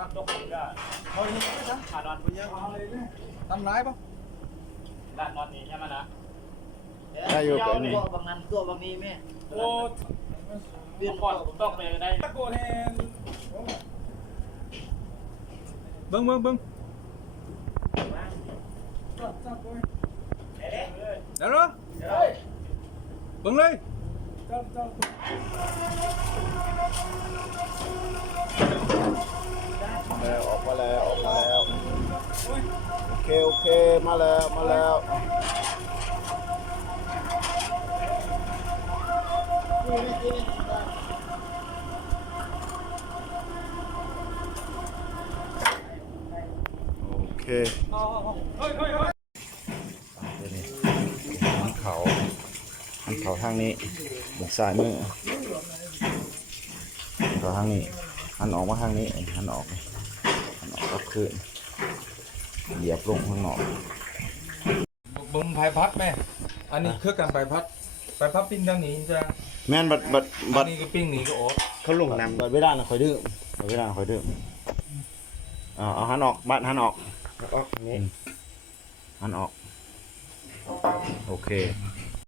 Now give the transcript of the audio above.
เขาเนไหมจ๊ะขานอนคุณยังทำร้ายปะด้านอนนี้ใช่ไหมนะได้อยู่กับนี่ ตับางนั้นตัวบางนี้แม่โอ้เปลี่ยนก่อนต้องไปได้ตะโกนแทนเบิ้งเบิ้งเบิ้งเดี๋ยวรอเบิ้งเลย เคโอเคมาแล้วมาแล้วโอเคเฮ้ยเฮ้ยเฮ้ยเดี๋ยวนี้หันเขาหันเขาทางนี้บนซ้ายมือหันเขาทางนี้หันออกมาทางนี้หันออกหันออกกลับคืน เหยียบลงข้างนอกเบิ้งใบพัดแม่อันนี้คือการใบพัดใบพัดปิ้งทางนี้จะแม่นบัดบัดอับันดนี้ก็ปิ้งหนีก็ออกเขาลงนำบัดเวลาน่ะคอยดื้อบัดเวลาน่ะคอยดื้อเอาเอาหันออกบัดหันออกออกนี้หันออก โอเค